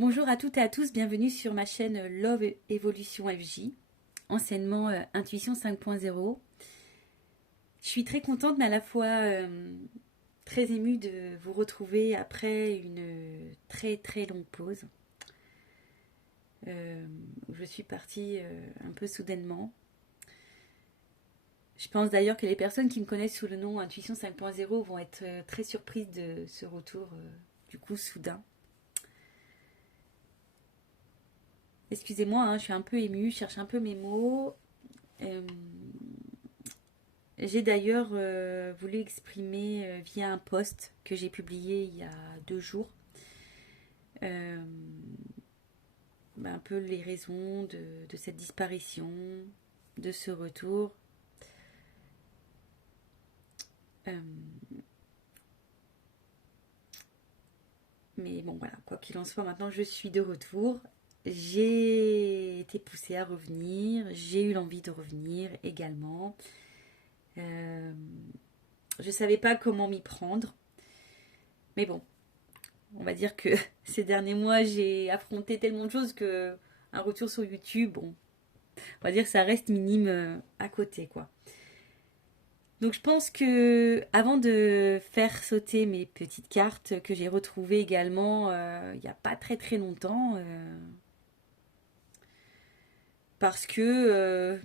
Bonjour à toutes et à tous, bienvenue sur ma chaîne Love Evolution FJ, enseignement Intuition 5.0. Je suis très contente mais à la fois très émue de vous retrouver après une très longue pause. Je suis partie un peu soudainement. Je pense d'ailleurs que les personnes qui me connaissent sous le nom Intuition 5.0 vont être très surprises de ce retour du coup soudain. Excusez-moi, hein, je suis un peu émue, je cherche un peu mes mots. Euh, j'ai d'ailleurs voulu exprimer via un post que j'ai publié il y a 2 jours euh, un peu les raisons de cette disparition, de ce retour. Euh, mais bon voilà, quoi qu'il en soit, maintenant je suis de retour. J'ai été poussée à revenir, j'ai eu l'envie de revenir également. Euh, je ne savais pas comment m'y prendre, mais bon, on va dire que ces derniers mois, j'ai affronté tellement de choses que un retour sur YouTube, bon, on va dire que ça reste minime à côté, quoi. Donc je pense que avant de faire sauter mes petites cartes que j'ai retrouvées également il n'y a pas très longtemps, parce que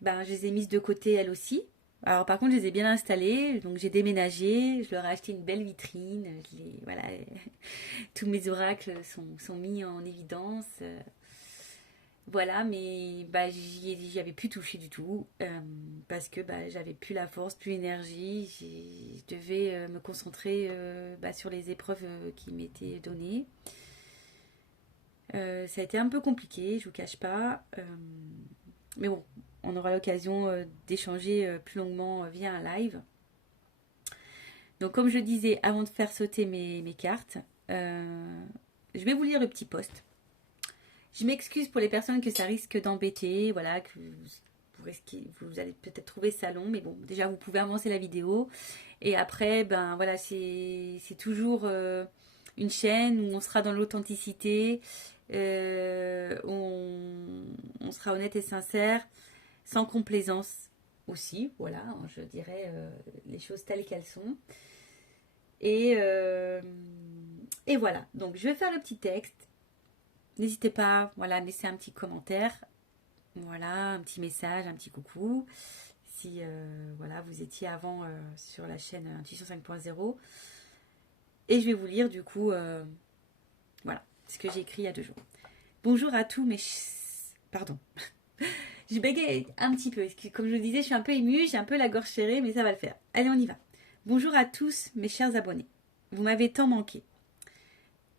ben, je les ai mises de côté elles aussi. Alors par contre, je les ai bien installées, donc j'ai déménagé, je leur ai acheté une belle vitrine, voilà, tous mes oracles sont mis en évidence. Voilà, mais bah, j'y avais plus touché du tout parce que bah, j'avais plus la force, plus l'énergie. Je devais me concentrer bah, sur les épreuves qui m'étaient données. Ça a été un peu compliqué, je vous cache pas. Mais bon, on aura l'occasion d'échanger plus longuement via un live. Donc, comme je disais, avant de faire sauter mes cartes, je vais vous lire le petit post. Je m'excuse pour les personnes que ça risque d'embêter, voilà, que vous allez peut-être trouver ça long, mais bon, déjà vous pouvez avancer la vidéo. Et après, ben voilà, c'est toujours une chaîne où on sera dans l'authenticité, on sera honnête et sincère, sans complaisance aussi, voilà, hein, je dirais les choses telles qu'elles sont. Et, euh, et voilà, donc je vais faire le petit texte. N'hésitez pas, voilà, à laisser un petit commentaire, voilà, un petit message, un petit coucou. Si voilà, vous étiez avant sur la chaîne Intuition 5.0. Et je vais vous lire du coup, voilà, ce que j'ai écrit il y a 2 jours. Bonjour à tous mes... Pardon. Je bégaye un petit peu. Comme je le disais, je suis un peu émue, j'ai un peu la gorge serrée, mais ça va le faire. Allez, on y va. Bonjour à tous mes chers abonnés. Vous m'avez tant manqué.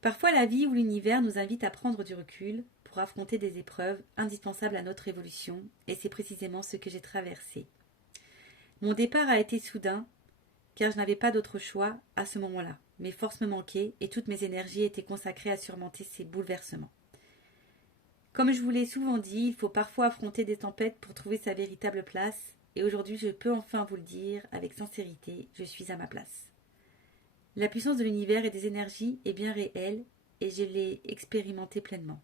Parfois, la vie ou l'univers nous invite à prendre du recul pour affronter des épreuves indispensables à notre évolution, et c'est précisément ce que j'ai traversé. Mon départ a été soudain, car je n'avais pas d'autre choix à ce moment-là. Mes forces me manquaient et toutes mes énergies étaient consacrées à surmonter ces bouleversements. Comme je vous l'ai souvent dit, il faut parfois affronter des tempêtes pour trouver sa véritable place, et aujourd'hui je peux enfin vous le dire avec sincérité, je suis à ma place. La puissance de l'univers et des énergies est bien réelle et je l'ai expérimentée pleinement.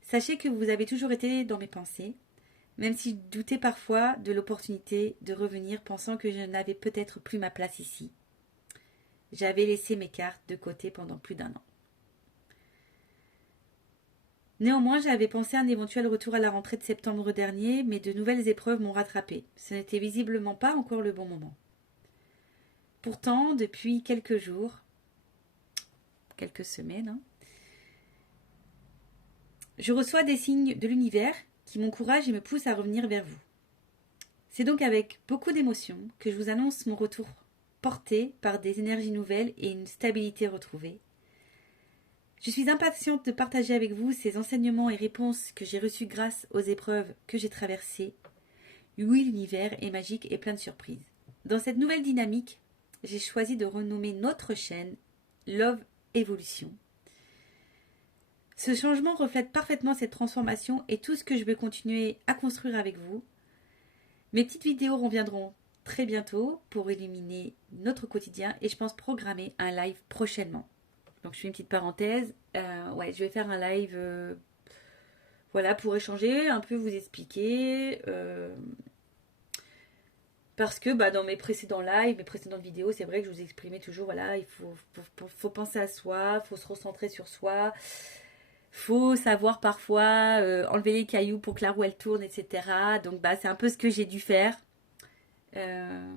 Sachez que vous avez toujours été dans mes pensées, même si je doutais parfois de l'opportunité de revenir pensant que je n'avais peut-être plus ma place ici. J'avais laissé mes cartes de côté pendant plus d'1 an. Néanmoins, j'avais pensé à un éventuel retour à la rentrée de septembre dernier, mais de nouvelles épreuves m'ont rattrapé. Ce n'était visiblement pas encore le bon moment. Pourtant, depuis quelques jours, quelques semaines, hein, je reçois des signes de l'univers qui m'encouragent et me poussent à revenir vers vous. C'est donc avec beaucoup d'émotion que je vous annonce mon retour, porté par des énergies nouvelles et une stabilité retrouvée. Je suis impatiente de partager avec vous ces enseignements et réponses que j'ai reçus grâce aux épreuves que j'ai traversées. Oui, l'univers est magique et plein de surprises. Dans cette nouvelle dynamique, j'ai choisi de renommer notre chaîne Love Evolution. Ce changement reflète parfaitement cette transformation et tout ce que je veux continuer à construire avec vous. Mes petites vidéos reviendront très bientôt pour illuminer notre quotidien et je pense programmer un live prochainement. Donc je fais une petite parenthèse. Ouais, je vais faire un live, voilà, pour échanger, un peu vous expliquer. Parce que bah, dans mes précédents lives, mes précédentes vidéos, c'est vrai que je vous exprimais toujours, voilà, il faut penser à soi, il faut se recentrer sur soi, faut savoir parfois enlever les cailloux pour que la roue elle tourne, etc. Donc bah, c'est un peu ce que j'ai dû faire. Euh,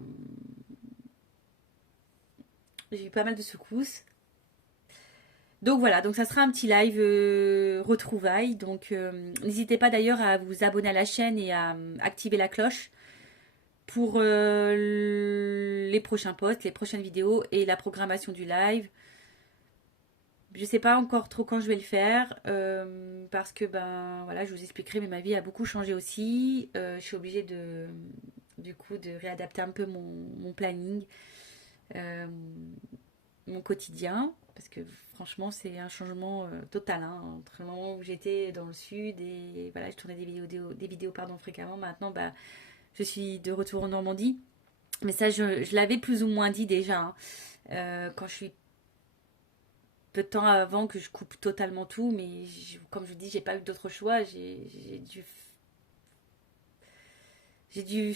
j'ai eu pas mal de secousses. Donc voilà, donc ça sera un petit live retrouvailles. Donc n'hésitez pas d'ailleurs à vous abonner à la chaîne et à activer la cloche pour les prochains posts, les prochaines vidéos et la programmation du live. Je ne sais pas encore trop quand je vais le faire parce que ben voilà, je vous expliquerai, mais ma vie a beaucoup changé aussi. Je suis obligée du coup de réadapter un peu mon planning, mon quotidien, parce que franchement c'est un changement total hein, entre le moment où j'étais dans le sud et voilà, je tournais des vidéos pardon, fréquemment. Maintenant bah, je suis de retour en Normandie, mais ça je l'avais plus ou moins dit déjà hein, quand je suis peu de temps avant que je coupe totalement tout, mais comme je vous dis, j'ai pas eu d'autre choix. J'ai dû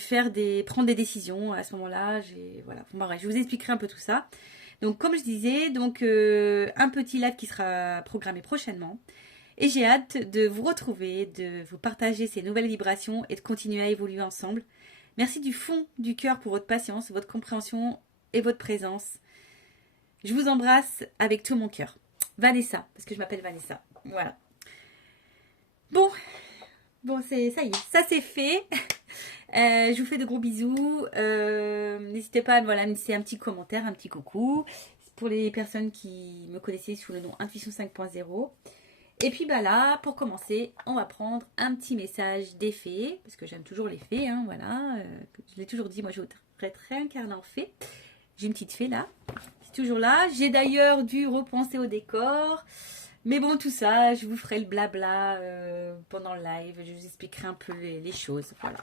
prendre des décisions à ce moment-là. Voilà. Bon, bref, je vous expliquerai un peu tout ça. Donc, comme je disais, donc un petit live qui sera programmé prochainement. Et j'ai hâte de vous retrouver, de vous partager ces nouvelles vibrations et de continuer à évoluer ensemble. Merci du fond du cœur pour votre patience, votre compréhension et votre présence. Je vous embrasse avec tout mon cœur. Vanessa, parce que je m'appelle Vanessa. Voilà. Bon, ça y est, ça c'est fait. Je vous fais de gros bisous. N'hésitez pas à voilà, me laisser un petit commentaire, un petit coucou. Pour les personnes qui me connaissaient sous le nom Intuition 5.0. Et puis bah là, pour commencer, on va prendre un petit message des fées, parce que j'aime toujours les fées, hein, voilà. Je l'ai toujours dit, moi je voudrais très incarner en fée. J'ai une petite fée là, c'est toujours là. J'ai d'ailleurs dû repenser au décor. Mais bon, tout ça, je vous ferai le blabla pendant le live. Je vous expliquerai un peu les choses. Voilà.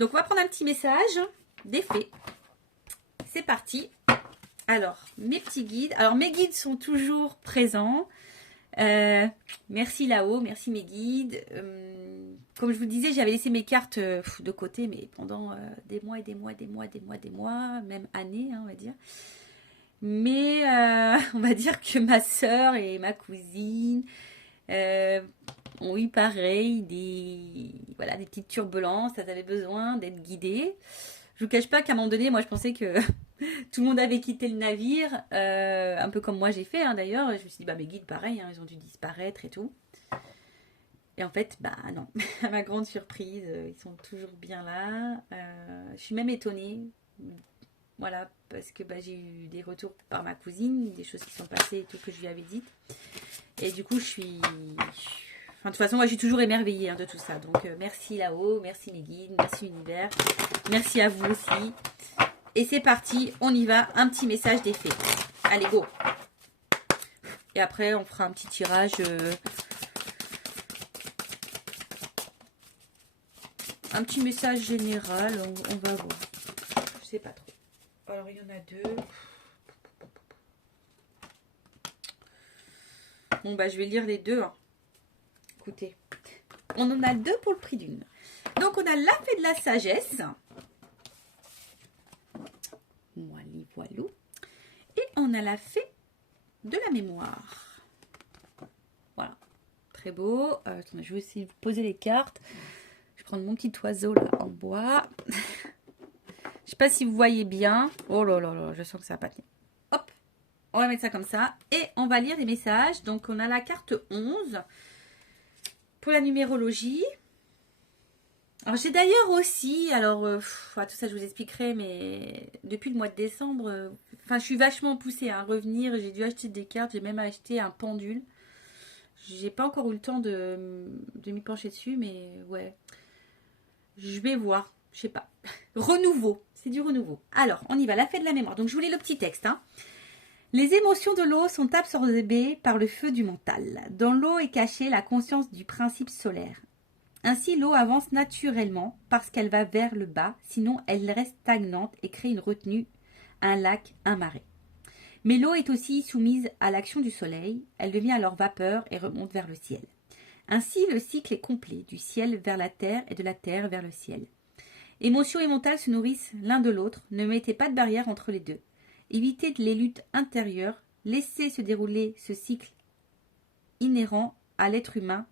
Donc, on va prendre un petit message des fées. C'est parti. Alors, mes petits guides. Alors, mes guides sont toujours présents. Merci là-haut, merci mes guides. Comme je vous disais, j'avais laissé mes cartes de côté, mais pendant des mois et des mois, même années, hein, on va dire. Mais on va dire que ma soeur et ma cousine ont eu pareil des petites turbulences. Elles avaient besoin d'être guidées. Je vous cache pas qu'à un moment donné, moi je pensais que tout le monde avait quitté le navire, un peu comme moi j'ai fait hein, d'ailleurs. Je me suis dit, bah mes guides pareil, hein, ils ont dû disparaître et tout. Et en fait, bah non, à ma grande surprise, ils sont toujours bien là. Je suis même étonnée. Voilà, parce que bah, j'ai eu des retours par ma cousine, des choses qui sont passées et tout que je lui avais dites. Et du coup, je suis... Enfin, de toute façon, moi, je suis toujours émerveillée hein, de tout ça. Donc, merci là-haut, merci mes guides, merci l'univers. Merci à vous aussi. Et c'est parti, on y va. Un petit message des fées. Allez, go. Et après, on fera un petit tirage... Un petit message général, on va voir. Je sais pas trop. Alors, il y en a deux. Bon, bah, je vais lire les deux. Hein. Écoutez, on en a deux pour le prix d'une. Donc, on a la fée de la sagesse. Voilou. Et on a la fée de la mémoire. Voilà. Très beau. Attendez, je vais essayer de poser les cartes. Je vais prendre mon petit oiseau là en bois. Je sais pas si vous voyez bien. Oh là là là, je sens que ça va pas tenir. Hop, on va mettre ça comme ça. Et on va lire les messages. Donc, on a la carte 11 pour la numérologie. Alors, j'ai d'ailleurs aussi, tout ça, je vous expliquerai, mais depuis le mois de décembre, je suis vachement poussée à revenir. J'ai dû acheter des cartes, j'ai même acheté un pendule. J'ai pas encore eu le temps de m'y pencher dessus, mais ouais. Je vais voir, je sais pas. Renouveau. C'est du renouveau. Alors, on y va. La fée de la mémoire. Donc, je vous lis le petit texte. Hein. Les émotions de l'eau sont absorbées par le feu du mental. Dans l'eau est cachée la conscience du principe solaire. Ainsi, l'eau avance naturellement parce qu'elle va vers le bas. Sinon, elle reste stagnante et crée une retenue, un lac, un marais. Mais l'eau est aussi soumise à l'action du soleil, elle devient alors vapeur et remonte vers le ciel. Ainsi, le cycle est complet, du ciel vers la terre et de la terre vers le ciel. Émotions et mental se nourrissent l'un de l'autre, ne mettez pas de barrière entre les deux. Évitez les luttes intérieures, laissez se dérouler ce cycle inhérent à l'être humain.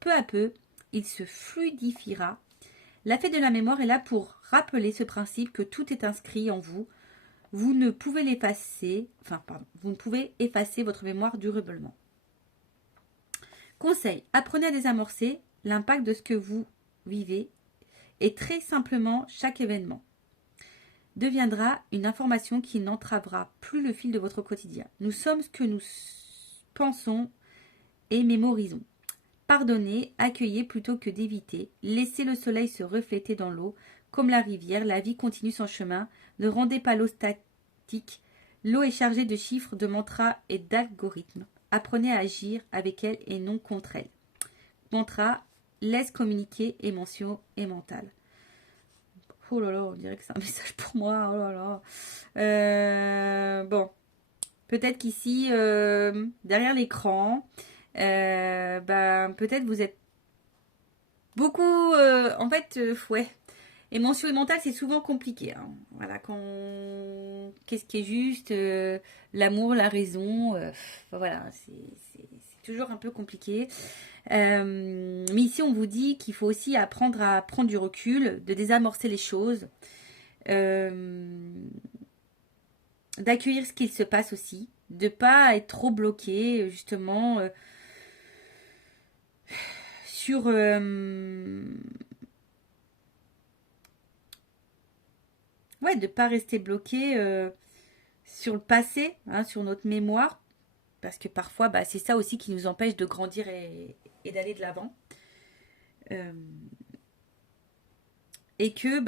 Peu à peu, il se fluidifiera. La fête de la mémoire est là pour rappeler ce principe que tout est inscrit en vous. Vous ne pouvez vous ne pouvez effacer votre mémoire durablement. Conseil, apprenez à désamorcer l'impact de ce que vous vivez et très simplement chaque événement deviendra une information qui n'entravera plus le fil de votre quotidien. Nous sommes ce que nous pensons et mémorisons. Pardonnez, accueillez plutôt que d'éviter. Laissez le soleil se refléter dans l'eau. Comme la rivière, la vie continue son chemin. Ne rendez pas l'eau statique. L'eau est chargée de chiffres, de mantras et d'algorithmes. Apprenez à agir avec elle et non contre elle. Mantra, laisse communiquer émotion et mental. Oh là là, on dirait que c'est un message pour moi. Oh là là. Bon, peut-être qu'ici, derrière l'écran, peut-être vous êtes beaucoup... en fait, ouais. Émotion et mental, c'est souvent compliqué. Hein. Voilà, qu'est-ce qui est juste, l'amour, la raison, voilà, c'est toujours un peu compliqué. Mais ici, on vous dit qu'il faut aussi apprendre à prendre du recul, de désamorcer les choses, d'accueillir ce qu'il se passe aussi, de ne pas être trop bloqué, justement, sur... ouais, de ne pas rester bloqué sur le passé, hein, sur notre mémoire, parce que parfois, c'est ça aussi qui nous empêche de grandir et d'aller de l'avant. Et que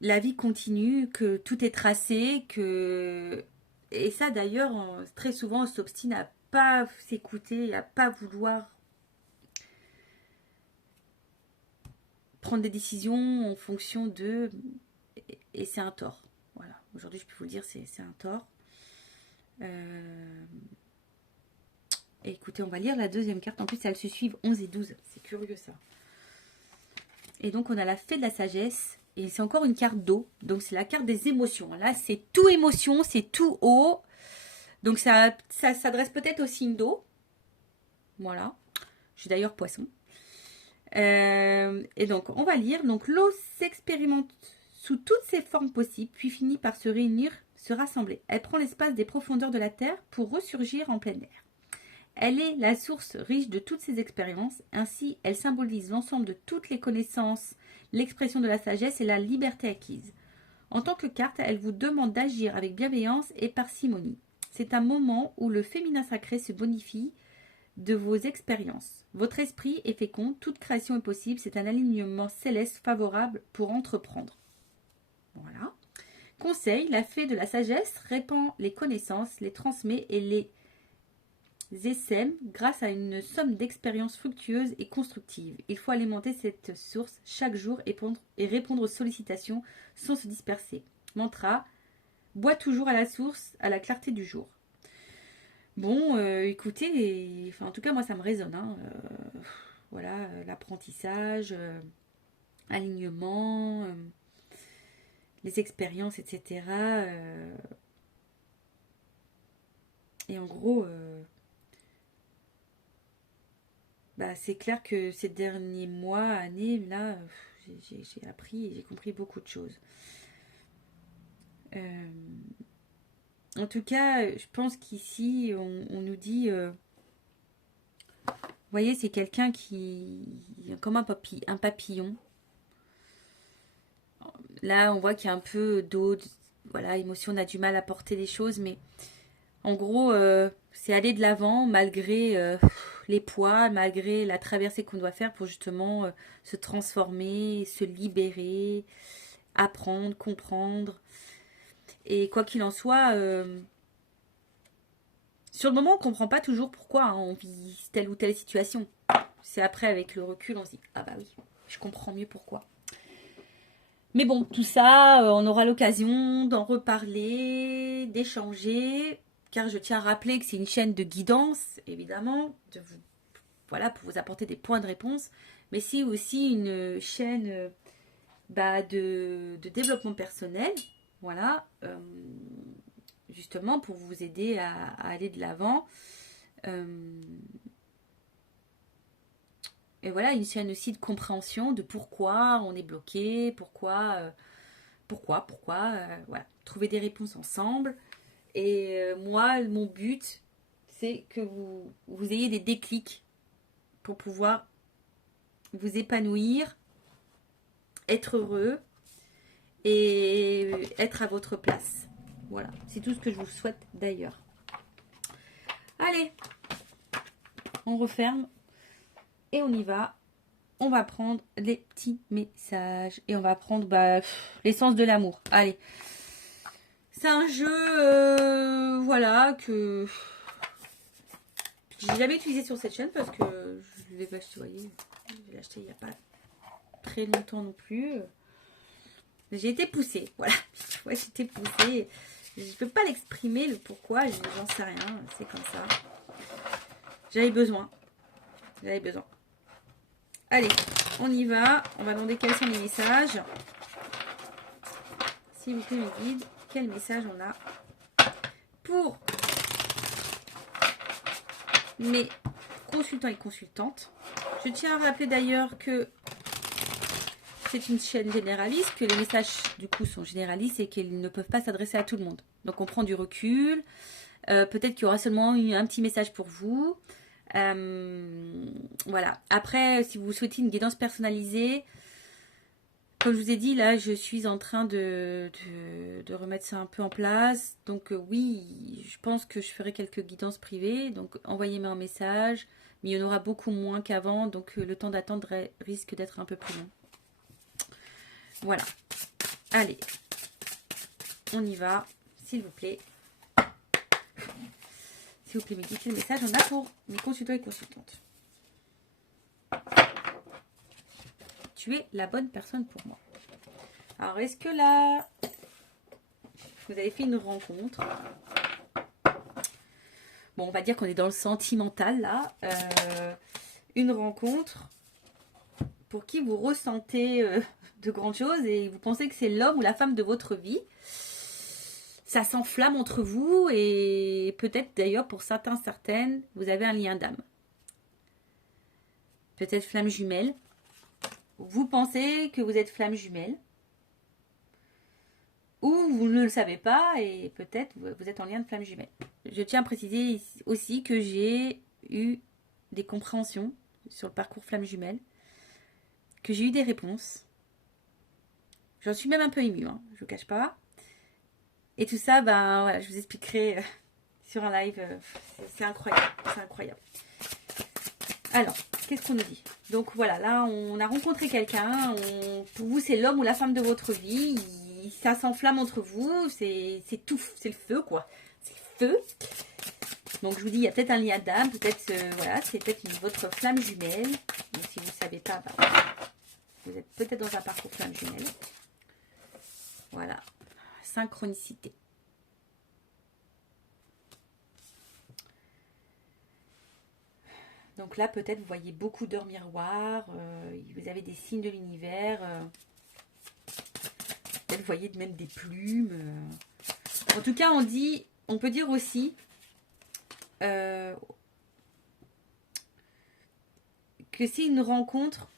la vie continue, que tout est tracé, que... Et ça, d'ailleurs, très souvent, on s'obstine à pas s'écouter, à pas vouloir prendre des décisions en fonction de... Et c'est un tort. Voilà. Aujourd'hui, je peux vous le dire, c'est un tort. Et écoutez, on va lire la deuxième carte. En plus, elles se suivent 11 et 12. C'est curieux, ça. Et donc, on a la fée de la sagesse. Et c'est encore une carte d'eau. Donc, c'est la carte des émotions. Là, c'est tout émotion, c'est tout eau. Donc, ça s'adresse peut-être au signe d'eau. Voilà. Je suis d'ailleurs poisson. Et donc, on va lire. Donc, l'eau s'expérimente sous toutes ses formes possibles, puis finit par se réunir, se rassembler. Elle prend l'espace des profondeurs de la terre pour ressurgir en plein air. Elle est la source riche de toutes ces expériences. Ainsi, elle symbolise l'ensemble de toutes les connaissances, l'expression de la sagesse et la liberté acquise. En tant que carte, elle vous demande d'agir avec bienveillance et parcimonie. C'est un moment où le féminin sacré se bonifie de vos expériences. Votre esprit est fécond, toute création est possible, c'est un alignement céleste favorable pour entreprendre. Voilà. Conseil, la fée de la sagesse répand les connaissances, les transmet et les essaime grâce à une somme d'expériences fructueuses et constructives. Il faut alimenter cette source chaque jour et répondre aux sollicitations sans se disperser. Mantra, bois toujours à la source, à la clarté du jour. Bon, écoutez, en tout cas, moi, ça me résonne. Hein. Voilà, l'apprentissage, alignement, les expériences, etc. Et en gros, c'est clair que ces derniers mois, années, là, j'ai appris et j'ai compris beaucoup de choses. En tout cas, je pense qu'ici, on nous dit... vous voyez, c'est quelqu'un qui... comme un papillon. Là, on voit qu'il y a un peu d'eau. Voilà, émotion, on a du mal à porter les choses. Mais en gros, c'est aller de l'avant malgré les poids, malgré la traversée qu'on doit faire pour justement se transformer, se libérer, apprendre, comprendre. Et quoi qu'il en soit... sur le moment, on ne comprend pas toujours pourquoi on vit telle ou telle situation. C'est après, avec le recul, on se dit « Ah bah oui, je comprends mieux pourquoi ». Mais bon, tout ça, on aura l'occasion d'en reparler, d'échanger. car je tiens à rappeler que c'est une chaîne de guidance, évidemment, voilà, pour vous apporter des points de réponse, mais c'est aussi une chaîne de développement personnel, voilà, justement pour vous aider à aller de l'avant. Et voilà, une chaîne aussi de compréhension de pourquoi on est bloqué, pourquoi, voilà, trouver des réponses ensemble. Et moi, mon but, c'est que vous ayez des déclics pour pouvoir vous épanouir, être heureux et être à votre place. Voilà, c'est tout ce que je vous souhaite d'ailleurs. Allez, on referme et on y va. On va prendre les petits messages et on va prendre l'essence de l'amour. Allez, c'est un jeu, voilà, que j'ai jamais utilisé sur cette chaîne parce que je l'ai acheté, vous voyez, je l'ai acheté il n'y a pas très longtemps non plus. J'ai été poussée, voilà, ouais, j'ai été poussée. Je ne peux pas l'exprimer le pourquoi, j'en sais rien, c'est comme ça. J'avais besoin. Allez, on y va. On va demander quels sont les messages. S'il vous plaît, mes guides, quel message on a pour mes consultants et consultantes. Je tiens à rappeler d'ailleurs que c'est une chaîne généraliste, que les messages du coup sont généralistes et qu'ils ne peuvent pas s'adresser à tout le monde. Donc on prend du recul. Peut-être qu'il y aura seulement un petit message pour vous. Voilà. Après, si vous souhaitez une guidance personnalisée, comme je vous ai dit, là, je suis en train de remettre ça un peu en place. Donc oui, je pense que je ferai quelques guidances privées. Donc envoyez-moi un message. Mais il y en aura beaucoup moins qu'avant. Donc le temps d'attente risque d'être un peu plus long. Voilà. Allez. On y va. S'il vous plaît. S'il vous plaît, me dites quel message on a pour mes consultants et consultantes. Tu es la bonne personne pour moi. Alors, est-ce que là, vous avez fait une rencontre? Bon, on va dire qu'on est dans le sentimental, là. Une rencontre pour qui vous ressentez de grandes choses et vous pensez que c'est l'homme ou la femme de votre vie. Ça s'enflamme entre vous et peut-être d'ailleurs pour certaines, vous avez un lien d'âme. Peut-être flamme jumelle. Vous pensez que vous êtes flamme jumelle. Ou vous ne le savez pas et peut-être vous êtes en lien de flamme jumelle. Je tiens à préciser aussi que j'ai eu des compréhensions sur le parcours flamme jumelle. Que j'ai eu des réponses. J'en suis même un peu émue, hein, je ne vous cache pas. Et tout ça, voilà, je vous expliquerai sur un live. C'est incroyable, c'est incroyable. Alors, qu'est-ce qu'on nous dit? Donc voilà, là, on a rencontré quelqu'un. Pour vous, c'est l'homme ou la femme de votre vie. Ça s'enflamme entre vous. C'est tout, c'est le feu, quoi. C'est le feu. Donc, je vous dis, il y a peut-être un lien d'âme. Peut-être, voilà, c'est peut-être votre flamme jumelle. Donc, si vous ne savez pas, vous êtes peut-être dans un parcours flamme jumelle. Voilà. Synchronicité. Donc là, peut-être, vous voyez beaucoup d'heures miroirs. Vous avez des signes de l'univers. Peut-être, vous voyez même des plumes. En tout cas, on peut dire aussi que c'est une rencontre,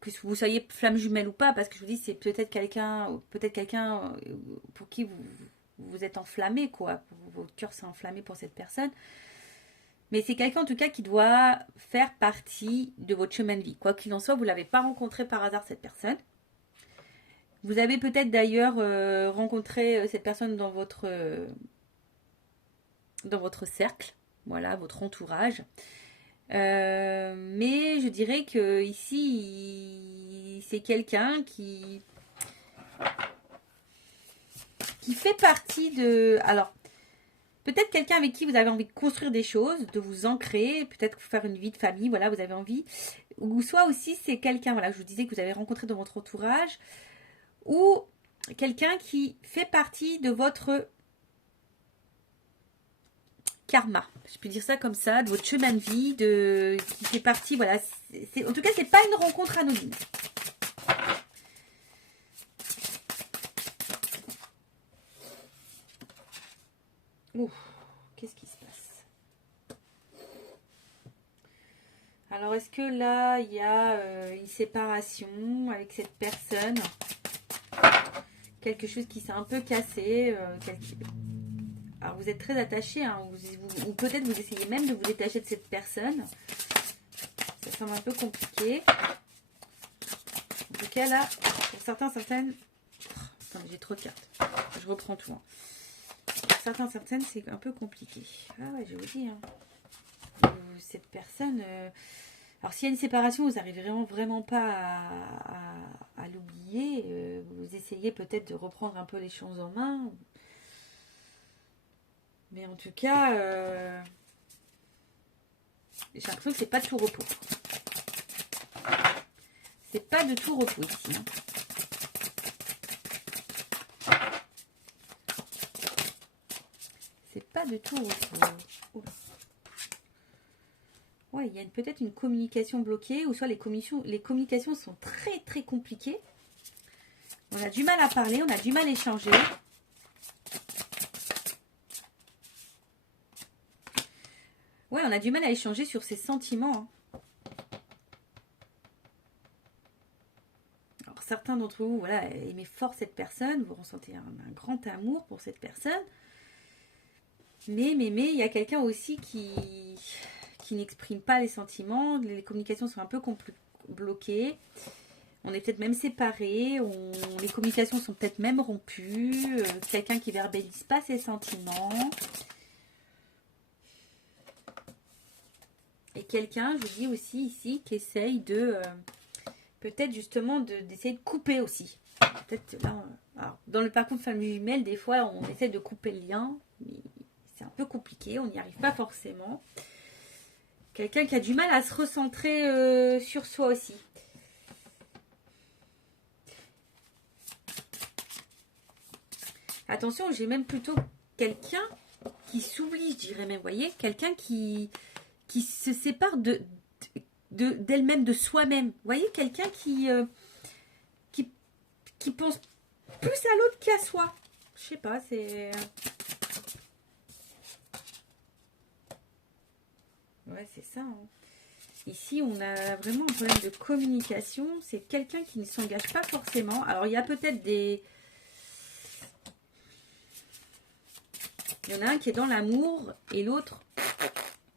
que vous soyez flamme jumelle ou pas, parce que je vous dis, c'est peut-être quelqu'un pour qui vous êtes enflammé, quoi. Votre cœur s'est enflammé pour cette personne. Mais c'est quelqu'un, en tout cas, qui doit faire partie de votre chemin de vie. Quoi qu'il en soit, vous ne l'avez pas rencontré par hasard, cette personne. Vous avez peut-être d'ailleurs rencontré cette personne dans votre cercle. Voilà, votre entourage. Mais je dirais que ici, c'est quelqu'un qui fait partie de... Alors, peut-être quelqu'un avec qui vous avez envie de construire des choses, de vous ancrer, peut-être faire une vie de famille, voilà, vous avez envie. Ou soit aussi, c'est quelqu'un, voilà, je vous disais que vous avez rencontré dans votre entourage, ou quelqu'un qui fait partie de votre karma. Je peux dire ça comme ça, de votre chemin de vie, qui fait partie, voilà. En tout cas, c'est pas une rencontre anodine. Ouh, qu'est-ce qui se passe? Alors, est-ce que là, il y a une séparation avec cette personne? Quelque chose qui s'est un peu cassé. Alors, vous êtes très attaché, hein, ou peut-être vous essayez même de vous détacher de cette personne. Ça semble un peu compliqué. En tout cas, là, pour certains, certaines... Attends, j'ai trop de cartes. Je reprends tout. Hein. Pour certains, certaines, c'est un peu compliqué. Ah ouais, je vous dis. Hein. Cette personne... Alors, s'il y a une séparation, vous n'arrivez vraiment pas à l'oublier. Vous essayez peut-être de reprendre un peu les choses en main. Mais en tout cas, j'ai l'impression que c'est pas de tout repos. C'est pas de tout repos ici. Hein. C'est pas de tout repos. Oh. Ouais, il y a peut-être une communication bloquée, ou soit les communications sont très compliquées. On a du mal à parler, on a du mal à échanger. Ouais, on a du mal à échanger sur ses sentiments. Hein. Alors, certains d'entre vous, voilà, aimez fort cette personne, vous ressentez un grand amour pour cette personne. Mais il y a quelqu'un aussi qui n'exprime pas les sentiments. Les communications sont un peu bloquées. On est peut-être même séparés. Les communications sont peut-être même rompues. Quelqu'un qui verbalise pas ses sentiments. Et quelqu'un, je vous dis aussi ici, qui essaye de... peut-être justement d'essayer de couper aussi. Peut-être là... Alors, dans le parcours de famille jumelle, des fois, on essaie de couper le lien. Mais c'est un peu compliqué. On n'y arrive pas forcément. Quelqu'un qui a du mal à se recentrer sur soi aussi. Attention, j'ai même plutôt quelqu'un qui s'oublie, je dirais même, vous voyez, quelqu'un qui se sépare d'elle-même, de soi-même. Vous voyez, quelqu'un qui pense plus à l'autre qu'à soi. Je sais pas, c'est... Ouais, c'est ça. Hein. Ici, on a vraiment un problème de communication. C'est quelqu'un qui ne s'engage pas forcément. Alors, il y a peut-être des... Il y en a un qui est dans l'amour et l'autre,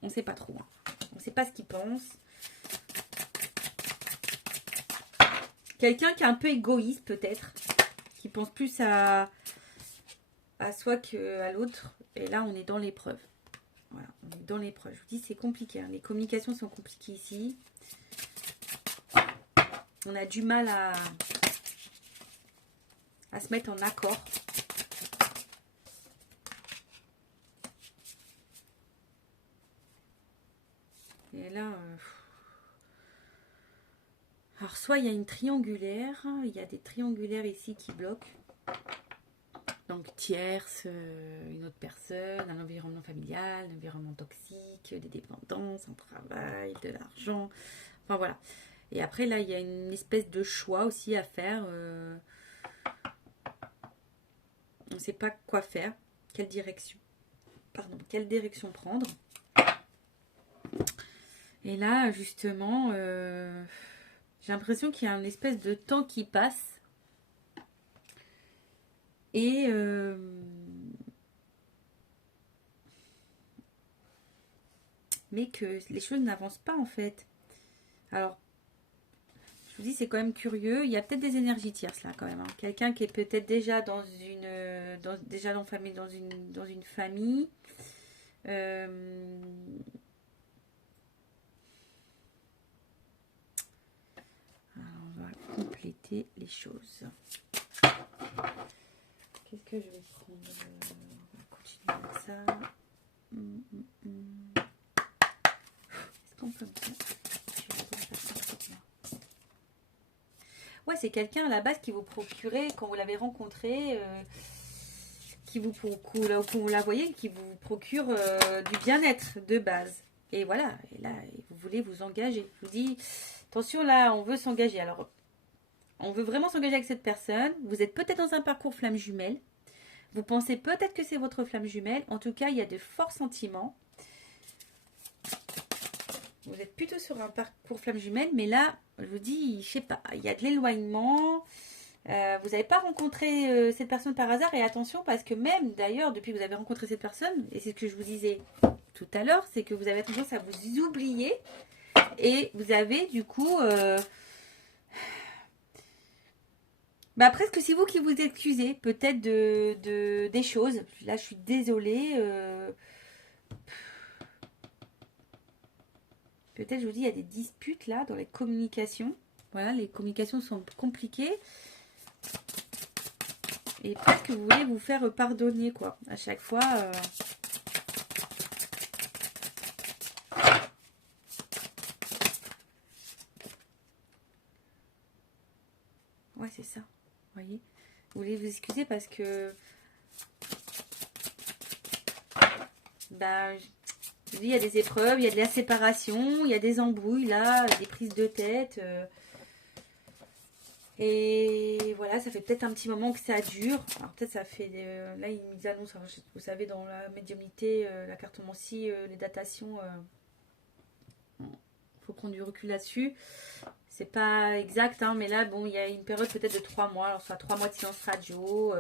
on ne sait pas trop. Hein. On ne sait pas ce qu'il pense. Quelqu'un qui est un peu égoïste peut-être. Qui pense plus à soi qu'à l'autre. Et là, on est dans l'épreuve. Voilà, on est dans l'épreuve. Je vous dis, c'est compliqué. Hein. Les communications sont compliquées ici. On a du mal à se mettre en accord. Et là, alors soit il y a une triangulaire, il y a des triangulaires ici qui bloquent. Donc tierce, une autre personne, un environnement familial, un environnement toxique, des dépendances, un travail, de l'argent. Enfin voilà. Et après là, il y a une espèce de choix aussi à faire. On ne sait pas quoi faire, quelle direction prendre. Et là, justement, j'ai l'impression qu'il y a une espèce de temps qui passe. Et mais que les choses n'avancent pas en fait. Alors, je vous dis, c'est quand même curieux. Il y a peut-être des énergies tierces là quand même. Hein. Quelqu'un qui est peut-être déjà dans une famille. Alors, on va compléter les choses. Qu'est-ce que je vais prendre? On va continuer avec ça. Est-ce qu'on peut me faire? Ouais, c'est quelqu'un à la base qui vous procurait, quand vous l'avez rencontré, quand vous la voyez, qui vous procure du bien-être de base. Et voilà, et là, vous voulez vous engager. Je vous dis, attention là, on veut s'engager. Alors, on veut vraiment s'engager avec cette personne. Vous êtes peut-être dans un parcours flamme jumelle. Vous pensez peut-être que c'est votre flamme jumelle. En tout cas, il y a de forts sentiments. Vous êtes plutôt sur un parcours flamme jumelle, mais là, je vous dis, je sais pas, il y a de l'éloignement. Vous n'avez pas rencontré cette personne par hasard. Et attention, parce que même d'ailleurs, depuis que vous avez rencontré cette personne, et c'est ce que je vous disais tout à l'heure, c'est que vous avez tendance à vous oublier. Et vous avez du coup... presque c'est vous qui vous excusez, peut-être des choses. Là, je suis désolée. Peut-être, je vous dis, il y a des disputes là dans les communications. Voilà, les communications sont compliquées. Et peut-être que vous voulez vous faire pardonner, quoi. À chaque fois. Ouais, c'est ça. Vous voyez, vous voulez vous excuser parce que... je dis, il y a des épreuves, il y a de la séparation, il y a des embrouilles là, des prises de tête. Et voilà, ça fait peut-être un petit moment que ça dure. Alors peut-être ça fait... là, ils nous annoncent, vous savez, dans la médiumnité, la cartomancie, les datations... faut prendre du recul là-dessus. C'est pas exact, hein, mais là, bon, il y a une période peut-être de 3 mois. Alors, soit 3 mois de silence radio.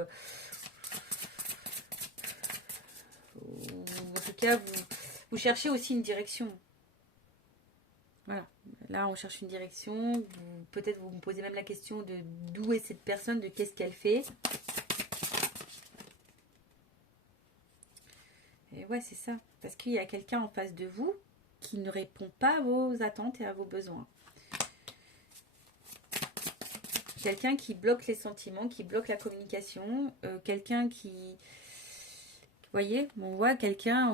En tout cas, vous cherchez aussi une direction. Voilà. Là, on cherche une direction. Peut-être vous me posez même la question de d'où est cette personne, de qu'est-ce qu'elle fait. Et ouais, c'est ça. Parce qu'il y a quelqu'un en face de vous qui ne répond pas à vos attentes et à vos besoins. Quelqu'un qui bloque les sentiments, qui bloque la communication. Quelqu'un qui... Vous voyez, on voit quelqu'un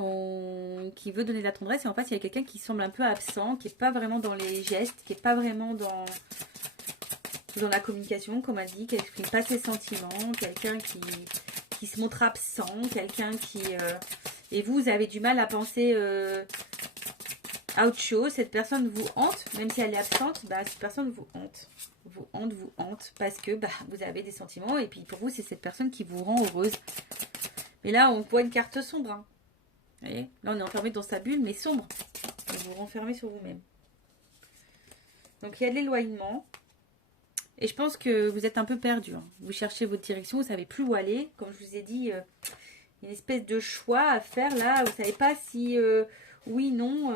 qui veut donner de la tendresse et en fait, il y a quelqu'un qui semble un peu absent, qui n'est pas vraiment dans les gestes, qui n'est pas vraiment dans la communication, comme elle dit, qui n'exprime pas ses sentiments, quelqu'un qui se montre absent, quelqu'un qui... et vous avez du mal à penser à autre chose. Cette personne vous hante, même si elle est absente, cette personne vous hante. Vous hante, parce que vous avez des sentiments et puis pour vous, c'est cette personne qui vous rend heureuse. Mais là, on voit une carte sombre. Hein. Vous voyez, là, on est enfermé dans sa bulle, mais sombre. Vous vous renfermez sur vous-même. Donc, il y a de l'éloignement. Et je pense que vous êtes un peu perdu. Hein. Vous cherchez votre direction, vous ne savez plus où aller. Comme je vous ai dit, une espèce de choix à faire là. Vous ne savez pas si oui, non.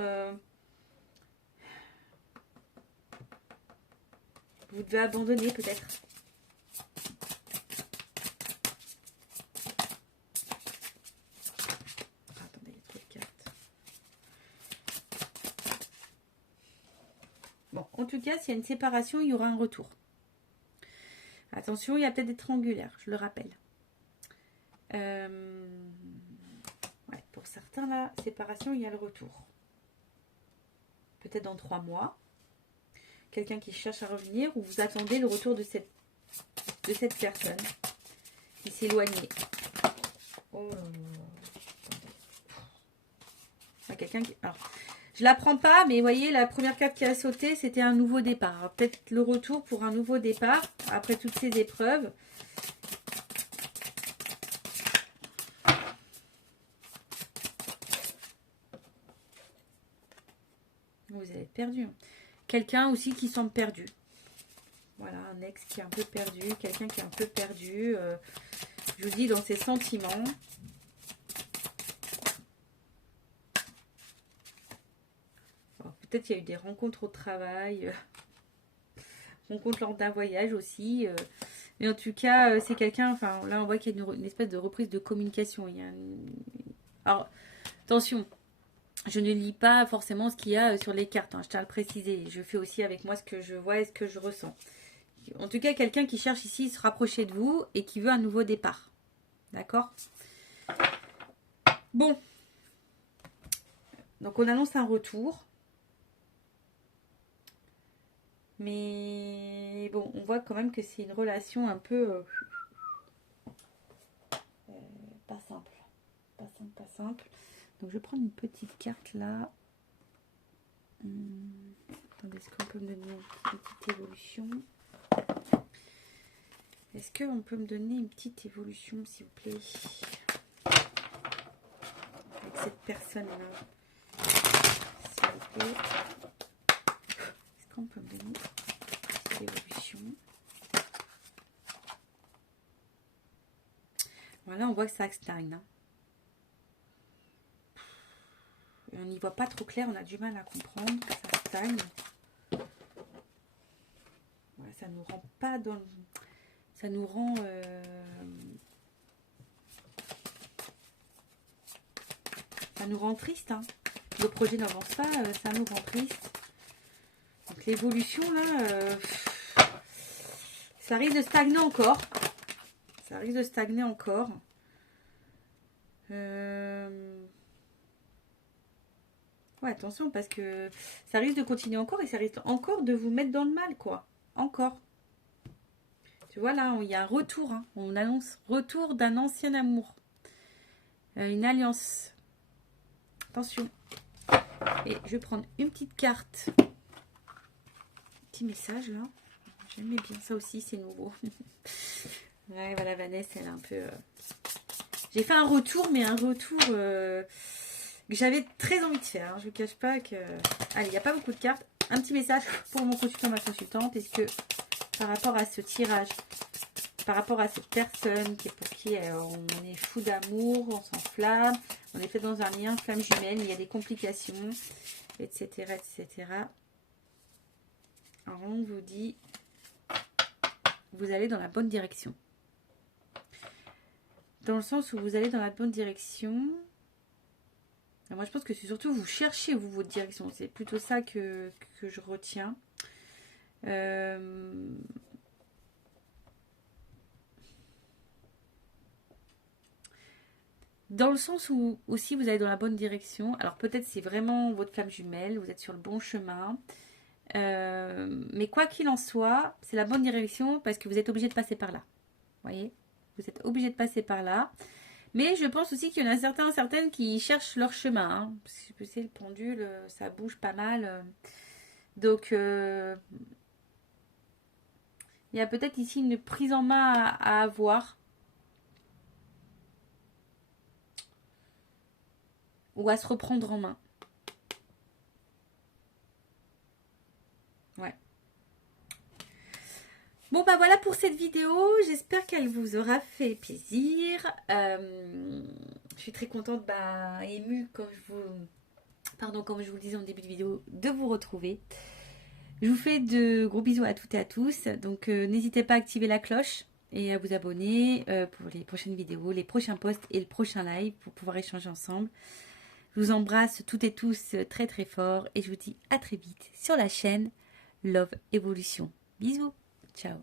Vous devez abandonner peut-être. Bon, en tout cas, s'il y a une séparation, il y aura un retour. Attention, il y a peut-être des triangulaires, je le rappelle. Ouais, pour certains, la séparation, il y a le retour. Peut-être dans 3 mois. Quelqu'un qui cherche à revenir ou vous attendez le retour de cette personne qui s'éloignait. Oh là là. Quelqu'un qui... Alors, je la prends pas, mais vous voyez, la première carte qui a sauté, c'était un nouveau départ. Peut-être le retour pour un nouveau départ, après toutes ces épreuves. Vous allez être perdu. Quelqu'un aussi qui semble perdu. Voilà, un ex qui est un peu perdu, quelqu'un qui est un peu perdu. Je vous dis, dans ses sentiments. Peut-être qu'il y a eu des rencontres au travail, rencontres lors d'un voyage aussi. Mais en tout cas, c'est quelqu'un, enfin là on voit qu'il y a une espèce de reprise de communication. Alors, attention, je ne lis pas forcément ce qu'il y a sur les cartes, hein, je tiens à le préciser. Je fais aussi avec moi ce que je vois et ce que je ressens. En tout cas, quelqu'un qui cherche ici à se rapprocher de vous et qui veut un nouveau départ. D'accord ? Bon. Donc on annonce un retour. Mais bon, on voit quand même que c'est une relation un peu pas simple. Pas simple, pas simple. Donc je vais prendre une petite carte là. Attendez, est-ce qu'on peut me donner une petite évolution? Est-ce qu'on peut me donner une petite évolution, s'il vous plaît? Avec cette personne-là. S'il vous plaît. Est-ce qu'on peut me donner une petite évolution? Voilà, on voit que ça stagne. Hein. Et on n'y voit pas trop clair, on a du mal à comprendre que ça stagne. Voilà, ça nous rend pas dans le... Ça nous rend... Ça nous rend triste. Hein. Le projet n'avance pas, ça nous rend triste. Donc l'évolution, là, ça risque de stagner encore. Ça risque de stagner encore. Ouais, attention, parce que ça risque de continuer encore et ça risque encore de vous mettre dans le mal, quoi. Encore. Tu vois, là, il y a un retour. Hein. On annonce retour d'un ancien amour. Une alliance. Attention. Et je vais prendre une petite carte. Petit message, là. J'aimais bien ça aussi, c'est nouveau. Ouais, voilà, Vanessa, elle est un peu... J'ai fait un retour, mais un retour que j'avais très envie de faire. Hein. Je ne vous cache pas que... Allez, il n'y a pas beaucoup de cartes. Un petit message pour mon consultant, ma consultante. Est-ce que par rapport à ce tirage, par rapport à cette personne pour qui on est fou d'amour, on s'enflamme, on est fait dans un lien flamme jumelle, il y a des complications, etc., etc. Alors on vous dit, vous allez dans la bonne direction. Dans le sens où vous allez dans la bonne direction. Alors moi je pense que c'est surtout vous cherchez vous votre direction. C'est plutôt ça que je retiens. Dans le sens où aussi vous allez dans la bonne direction. Alors peut-être c'est vraiment votre flamme jumelle, vous êtes sur le bon chemin. Mais quoi qu'il en soit, c'est la bonne direction parce que vous êtes obligé de passer par là. Vous voyez? Vous êtes obligé de passer par là. Mais je pense aussi qu'il y en a certaines qui cherchent leur chemin. Hein. Parce que c'est le pendule, ça bouge pas mal. Donc, il y a peut-être ici une prise en main à avoir. Ou à se reprendre en main. Ouais. Bon, bah voilà pour cette vidéo. J'espère qu'elle vous aura fait plaisir. Je suis très contente, émue, comme je vous le disais en début de vidéo, de vous retrouver. Je vous fais de gros bisous à toutes et à tous. Donc, n'hésitez pas à activer la cloche et à vous abonner pour les prochaines vidéos, les prochains posts et le prochain live pour pouvoir échanger ensemble. Je vous embrasse toutes et tous très très fort et je vous dis à très vite sur la chaîne Love Evolution. Bisous, ciao.